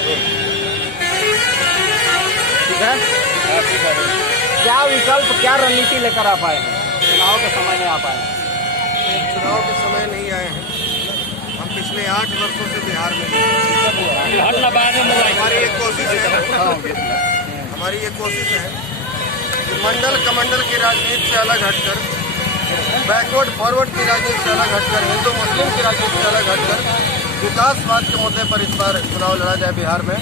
ठीक है, क्या विकल्प, क्या रणनीति लेकर आ पाए हैं? चुनाव के समय में आ पाए हैं? चुनाव के समय नहीं आए हैं। हम पिछले 8 वर्षों से बिहार में हैं। हमारी एक कोशिश है कि मंडल कमंडल की राजनीति से अलग हटकर, बैकवर्ड फॉरवर्ड की राजनीति से अलग हटकर, हिंदू मुस्लिम की राजनीति से अलग हटकर विकासवाद के मुद्दे पर इस बार चुनाव लड़ा जाए बिहार में।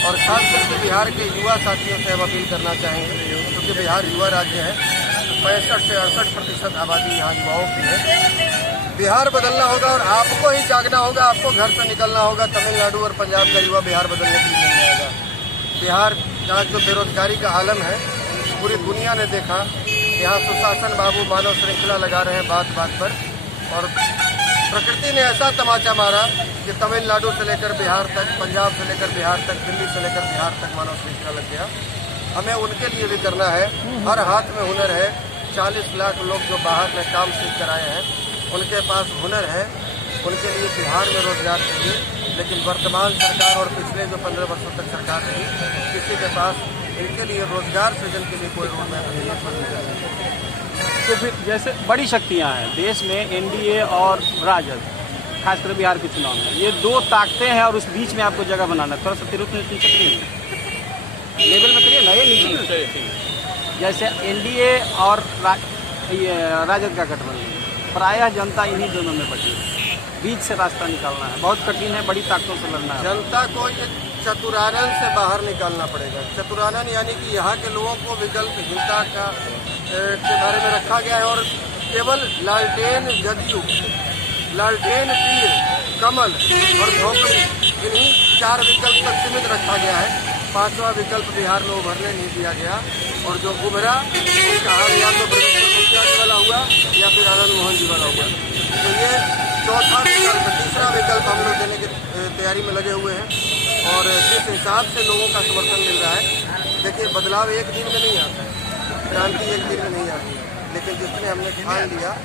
और खासकर के बिहार के युवा साथियों से हम अपील करना चाहेंगे, क्योंकि बिहार युवा राज्य है। 65 से 68% आबादी यहाँ युवाओं की है। बिहार बदलना होगा और आपको ही जागना होगा, आपको घर से निकलना होगा। तमिलनाडु और पंजाब का युवा बिहार बदलने के लिए नहीं जाएगा। बिहार जहाँ जो बेरोजगारी का आलम है, पूरी दुनिया ने देखा। यहाँ सुशासन बाबू मानव श्रृंखला लगा रहे हैं बात बात पर, और प्रकृति ने ऐसा तमाचा मारा कि तमिलनाडु से लेकर बिहार तक, पंजाब से लेकर बिहार तक, दिल्ली से लेकर बिहार तक मानव श्रृंखला लग गया। हमें उनके लिए भी करना है। हर हाथ में हुनर है। 40 लाख लोग जो बाहर में काम सीख कर आए हैं, उनके पास हुनर है। उनके लिए बिहार में रोजगार चाहिए। लेकिन वर्तमान सरकार और पिछले जो 15 वर्षों तक सरकार रही, किसी के पास इनके लिए रोजगार सृजन के लिए कोई रोड मैप नहीं है। तो फिर जैसे बड़ी शक्तियां हैं देश में, एनडीए और राजद, खासकर बिहार के चुनाव में, ये 2 ताकतें हैं और उस बीच में आपको जगह बनाना है। थोड़ा सा तिरुपति लेवल में करिए ना, ये नीचे जैसे एनडीए और राजद का गठबंधन, प्रायः जनता इन्हीं दोनों में बटी है। बीच से रास्ता निकालना है बहुत कठिन है, बड़ी ताकतों से लड़ना है। जनता को ये चतुरानन से बाहर निकालना पड़ेगा। चतुरानन यानी कि यहाँ के लोगों को विकल्पहीनता के बारे में रखा गया है, और केवल लालटेन जदयू, लालटेन तीर, कमल और झोंपड़ी, इन्हीं 4 विकल्प तक सीमित रखा गया है। 5वां विकल्प बिहार में उभरने नहीं दिया गया, और जो उभरा उसका हाल या तो मुखिया जी वाला हुआ या फिर आनंद मोहन जी वाला हुआ। तो ये 4था विकल्प, 3रा विकल्प हम लोग देने की तैयारी में लगे हुए हैं। और जिस हिसाब से लोगों का समर्थन मिल रहा है, देखिए बदलाव एक दिन में नहीं आता है, क्रांति एक दिन में नहीं आती है। लेकिन जिस दिन हमने ठान लिया,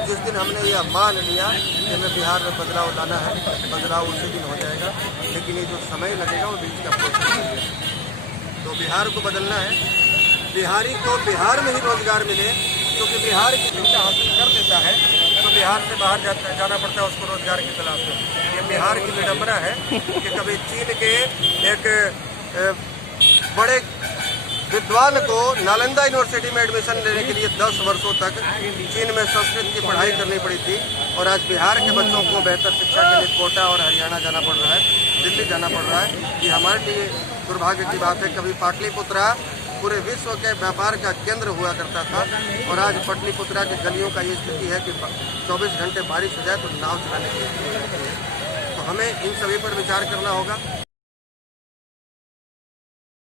जिस दिन हमने यह मान लिया कि हमें बिहार में बदलाव लाना है, बदलाव उसी दिन हो जाएगा। लेकिन ये जो समय लगेगा वो बीच का प्रोसेस है। तो बिहार को बदलना है। बिहारी को बिहार में ही रोजगार मिले, क्योंकि बिहार की चिंता हासिल कर लेता है तो बिहार से बाहर जाना पड़ता है उसको रोजगार की तलाश में। ये बिहार की विडंबना है कि कभी चीन के एक बड़े विद्वान को नालंदा यूनिवर्सिटी में एडमिशन लेने के लिए 10 वर्षों तक चीन में संस्कृत की पढ़ाई करनी पड़ी थी, और आज बिहार के बच्चों को बेहतर शिक्षा के लिए कोटा और हरियाणा जाना पड़ रहा है, दिल्ली जाना पड़ रहा है। ये हमारे लिए दुर्भाग्य की बात है। कभी पाटलिपुत्रा पूरे विश्व के व्यापार का केंद्र हुआ करता था, और आज पाटलिपुत्रा की गलियों का ये स्थिति है कि 24 घंटे बारिश हो जाए तो नाव चलाने की स्थिति है। तो हमें इन सभी पर विचार करना होगा।